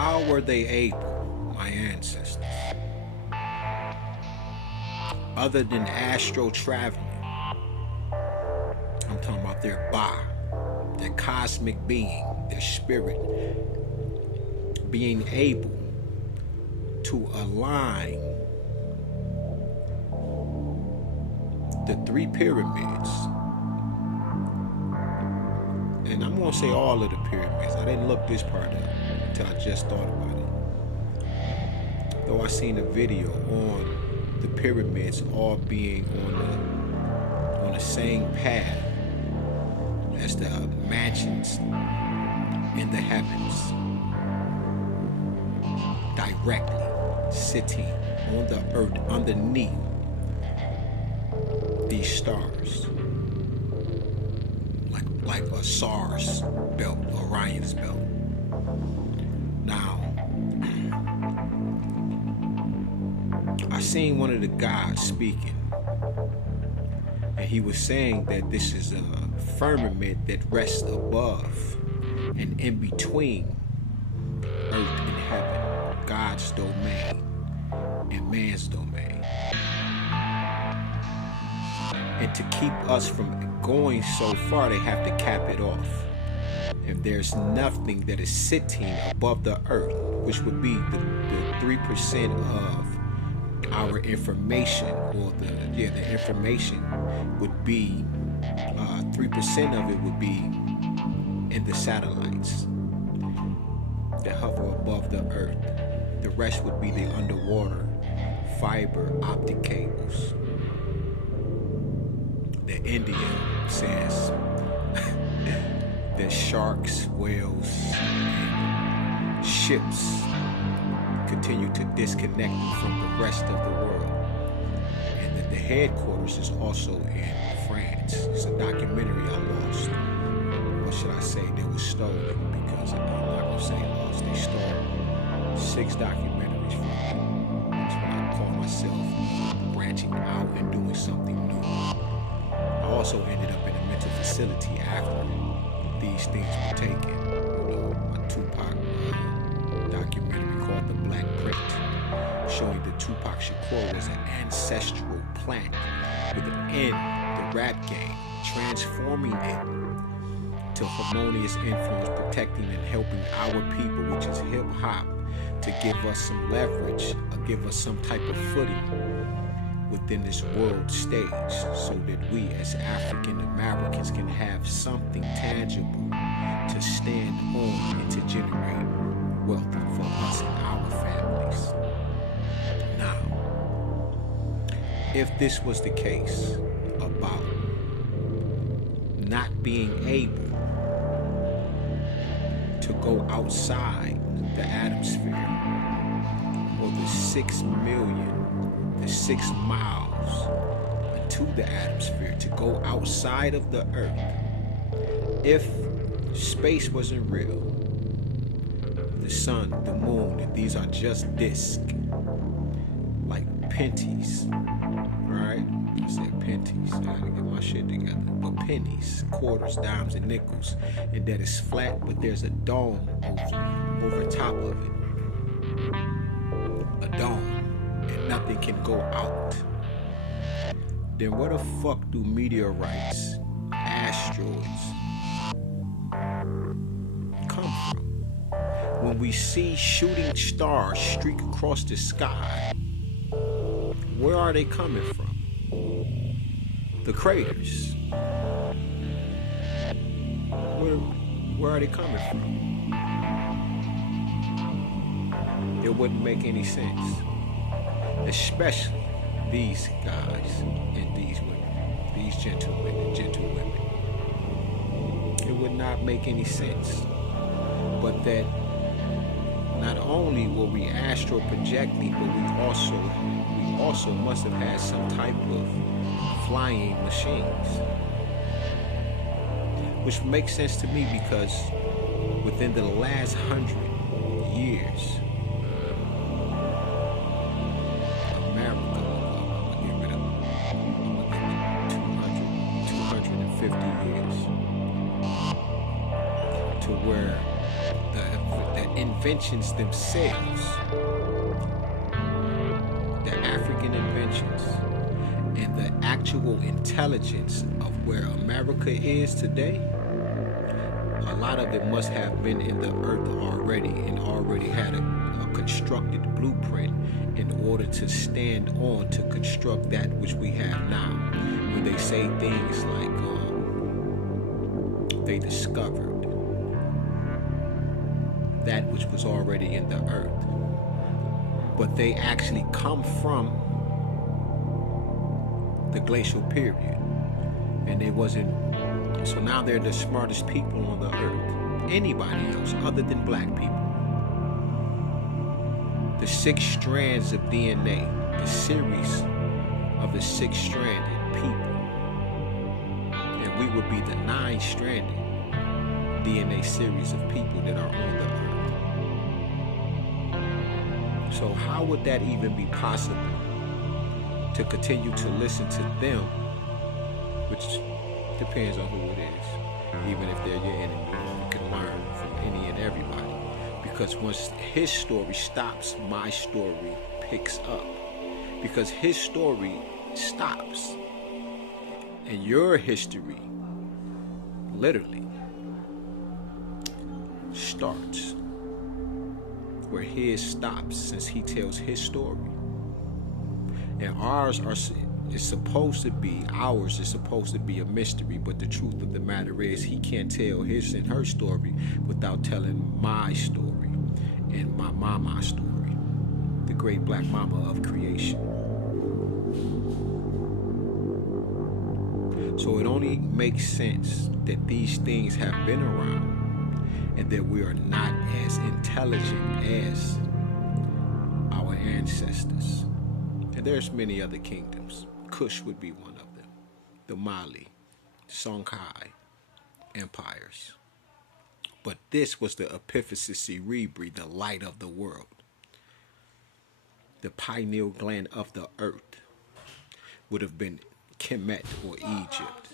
How were they able, my ancestors, other than astral traveling? I'm talking about their Ba, their cosmic being, their spirit, being able to align the three pyramids. And I'm going to say all of the pyramids. I didn't look this part up until I just thought about it. Though I seen a video on the pyramids all being on the same path as the mansions in the heavens, directly sitting on the earth underneath these stars, like a SARS belt, Orion's belt. Now, I seen one of the guys speaking, and he was saying that this is a firmament that rests above and in between earth and heaven, God's domain and man's domain. And to keep us from going so far, they have to cap it off. And there's nothing that is sitting above the earth, which would be the 3% of our information, or the information would be 3% of it would be in the satellites that hover above the earth. The rest would be the underwater fiber optic cables. The Indian says that sharks, whales, and ships continue to disconnect from the rest of the world, and that the headquarters is also in France. It's a documentary I lost. What should I say? They were stolen, because I'm not gonna say lost. They stole 6 documentaries from me. That's when I call myself branching out and doing something new. I also ended up in a mental facility after these things were taken. You know, my Tupac documentary called The Black Print, showing that Tupac Shakur was an ancestral plant within the rap game, transforming it to harmonious influence, protecting and helping our people, which is hip hop, to give us some leverage or give us some type of footing within this world stage, so that we as African Americans can have something tangible to stand on and to generate wealth for us and our families. Now, if this was the case about not being able to go outside the atmosphere, or the 6 miles into the atmosphere, to go outside of the earth, if space wasn't real, the sun, the moon, and these are just discs, like pennies, right? I said pennies, I gotta get my shit together. But pennies, quarters, dimes, and nickels, and that is flat, but there's a dome over top of it. A dome, and nothing can go out. Then where the fuck do meteorites, asteroids come from? When we see shooting stars streak across the sky, where are they coming from? The craters. Where are they coming from? It wouldn't make any sense. Especially these guys and these women, these gentlemen and gentlewomen. It would not make any sense. But that not only were we astral projecting, but we also must have had some type of flying machines. Which makes sense to me, because within the last 100 years, America, I'm gonna give it 250 years, to where the inventions themselves, the African inventions, and the actual intelligence of where America is today, a lot of it must have been in the earth already and already had a constructed blueprint in order to stand on to construct that which we have now. When they say things like they discovered that which was already in the earth, but they actually come from the glacial period, and it wasn't. So now they're the smartest people on the earth. Anybody else other than black people. The 6 strands of DNA, the series of the 6-stranded people, and we would be the 9-stranded DNA series of people that are on the earth. So how would that even be possible to continue to listen to them, which depends on who it is, even if they're your enemy, you can learn from any and everybody. Because once his story stops, my story picks up. Because his story stops, and your history literally starts where his stops, since he tells his story. And ours is supposed to be a mystery, but the truth of the matter is he can't tell his and her story without telling my story and my mama's story, the great black mama of creation. So it only makes sense that these things have been around and that we are not as intelligent as our ancestors. And there's many other kingdoms. Kush would be one of them. The Mali, Songhai empires. But this was the Epiphysis cerebri, the light of the world. The pineal gland of the earth would have been Kemet or Egypt.